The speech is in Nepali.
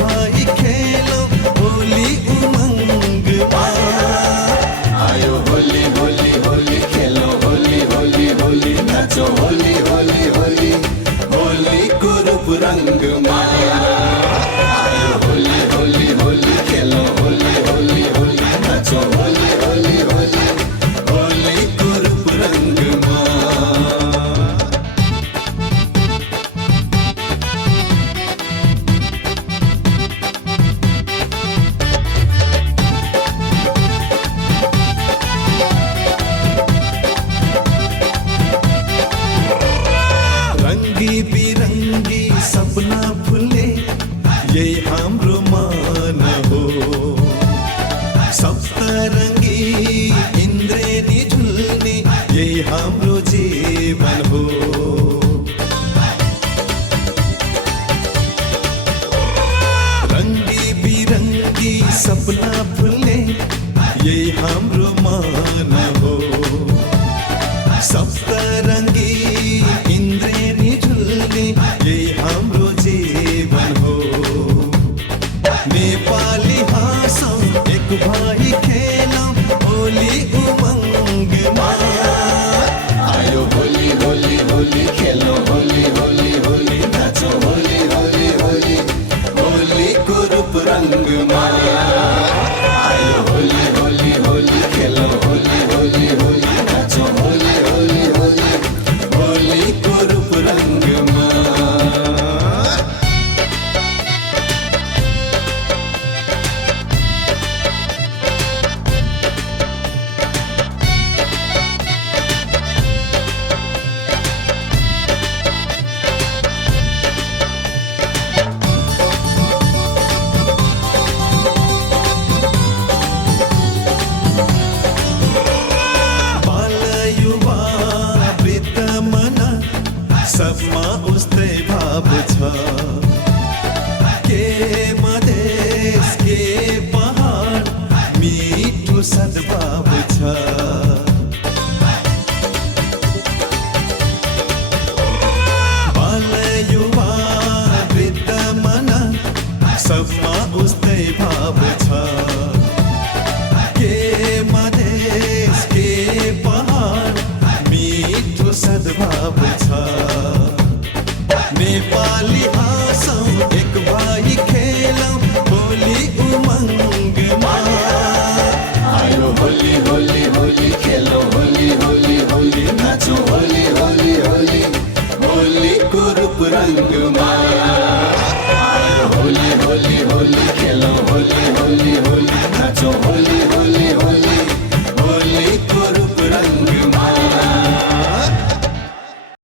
भाई खेलो होली उमंग आयो होली होली होली खेलो होली होली होली नाचो होली होली होली होली को रूप रंग आयो होली होली होली खेलो होली होली होली नाचो होली होली होली होली को रूप रंग रंगी बिरंगी सपना फुले ये हाम्रो मान हो सप्तरंगी इन्द्रेणी झुल्ने ये हाम्रो जीवन हो रंगी बिरंगी सपना फुले ये हाम्रो मान हो सप्तरंगी इन्द्रेणी झुल्ने ये हाम्रो जीवन हो नेपाली हाँसौँ एक भाइ खेलौँ होली उमङ्गमा आयो होली होली होली खेलो होली होली होली नाचो होली होली होली होली को रूप रंगमा आयो होली होली होली खेलो होली होली होली नाचो होली होली होली होली को रूप रंगमा सबमा उस्तै भाव छ के मधेस के पहाड मिठो सद्भाव छ बाल युवा वृद्ध मन सबमा उस्तै भाव छ के मधेस के पहाड मिठो सद्भाव छ नेपाली हाँसौँ एक भाइ खेलौँ होली उमङ्गमा आयो होली होली होली खेलो होली होली होली नाचो होली होली होली होली को रूप रंगमा आयो होली होली होली खेलो होली होली होली नाचो होली